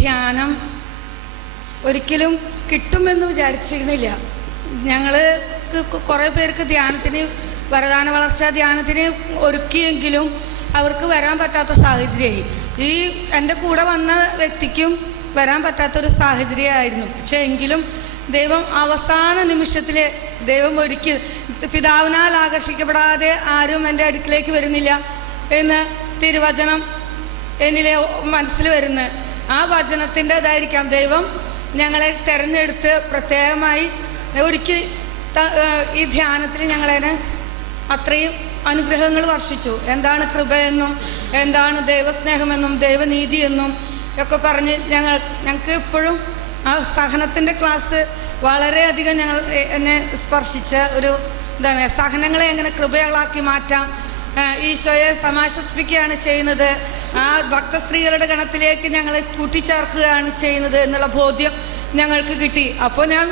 ധ്യാനം ഒരിക്കലും കിട്ടുമെന്ന് വിചാരിച്ചിരുന്നില്ല. ഞങ്ങൾ കുറേ പേർക്ക് ധ്യാനത്തിന്, വരദാന വളർച്ചാ ധ്യാനത്തിന് ഒരുക്കിയെങ്കിലും അവർക്ക് വരാൻ പറ്റാത്ത സാഹചര്യമായി. ഈ എൻ്റെ കൂടെ വന്ന വ്യക്തിക്കും വരാൻ പറ്റാത്തൊരു സാഹചര്യമായിരുന്നു. പക്ഷേ എങ്കിലും ദൈവം അവസാന നിമിഷത്തിൽ ദൈവം ഒരുക്കി, പിതാവിനാൽ ആകർഷിക്കപ്പെടാതെ ആരും എൻ്റെ അടുക്കിലേക്ക് വരുന്നില്ല എന്ന് തിരുവചനം എന്നിലെ മനസ്സിൽ വരുന്നത്. ആ വചനത്തിൻ്റെതായിരിക്കാം ദൈവം ഞങ്ങളെ തിരഞ്ഞെടുത്ത് പ്രത്യേകമായി ഒരുക്കി ഈ ധ്യാനത്തിൽ ഞങ്ങളതിനെ അത്രയും അനുഗ്രഹങ്ങൾ വർഷിച്ചു. എന്താണ് കൃപയെന്നും എന്താണ് ദൈവസ്നേഹമെന്നും ദൈവനീതിയെന്നും ഒക്കെ പറഞ്ഞ് ഞങ്ങൾക്ക് ഇപ്പോഴും ആ സഹനത്തിൻ്റെ ക്ലാസ് വളരെയധികം എന്നെ സ്പർശിച്ച ഒരു എന്താണ്, സഹനങ്ങളെ എങ്ങനെ കൃപകളാക്കി മാറ്റാം, ഈശോയെ സമാശ്വസിപ്പിക്കുകയാണ് ചെയ്യുന്നത്, ആ ഭക്തസ്ത്രീകളുടെ ഗണത്തിലേക്ക് ഞങ്ങളെ കൂട്ടിച്ചേർക്കുകയാണ് ചെയ്യുന്നത് എന്നുള്ള ബോധ്യം ഞങ്ങൾക്ക് കിട്ടി. അപ്പോൾ ഞാൻ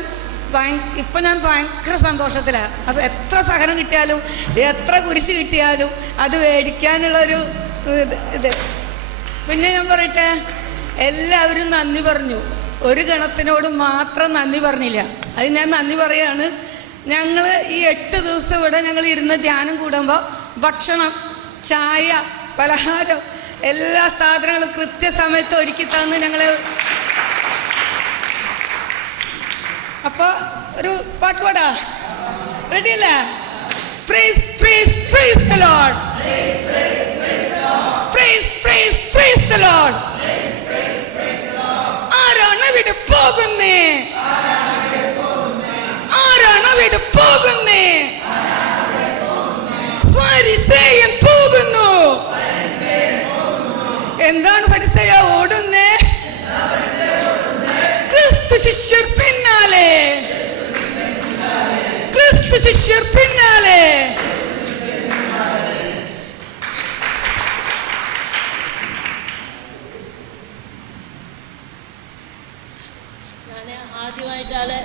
ഭയങ്കര സന്തോഷത്തിലാണ്. അത് എത്ര സഹനം കിട്ടിയാലും എത്ര കുരിശ് കിട്ടിയാലും അത് മേടിക്കാനുള്ളൊരു ഇത്. പിന്നെ ഞാൻ പറയട്ടെ, എല്ലാവരും നന്ദി പറഞ്ഞു. ഒരു ഗണത്തിനോട് മാത്രം നന്ദി പറഞ്ഞില്ല. അത് ഞാൻ നന്ദി പറയാണ്. ഞങ്ങൾ ഈ 8 ദിവസം ഇവിടെ ഞങ്ങൾ ഇരുന്ന് ധ്യാനം കൂടുമ്പോൾ ഭക്ഷണം, ചായ, പലഹാരം, എല്ലാ സാധനങ്ങളും കൃത്യസമയത്ത് ഒരുക്കി തന്ന് ഞങ്ങളെ. അപ്പോൾ ഒരു പാട്ട് പാടാ, റെഡിയല്ലേ? Praise praise praise the lord, praise praise praise the lord. ആരാണ് അവിടെ പോകുന്നേ? ആരാണ് അവിടെ പോകുന്നേ? ഫരിസേയൻ പോകുന്നു. എന്താണ് ഫരിസേയ ഓടുന്നേ? ക്രിസ്തു ശിഷ്യർ പിന്നാലെ, ക്രിസ്തു ശിഷ്യർ പിന്നാലെ. ഞാൻ ആദ്യമായിട്ടാണ്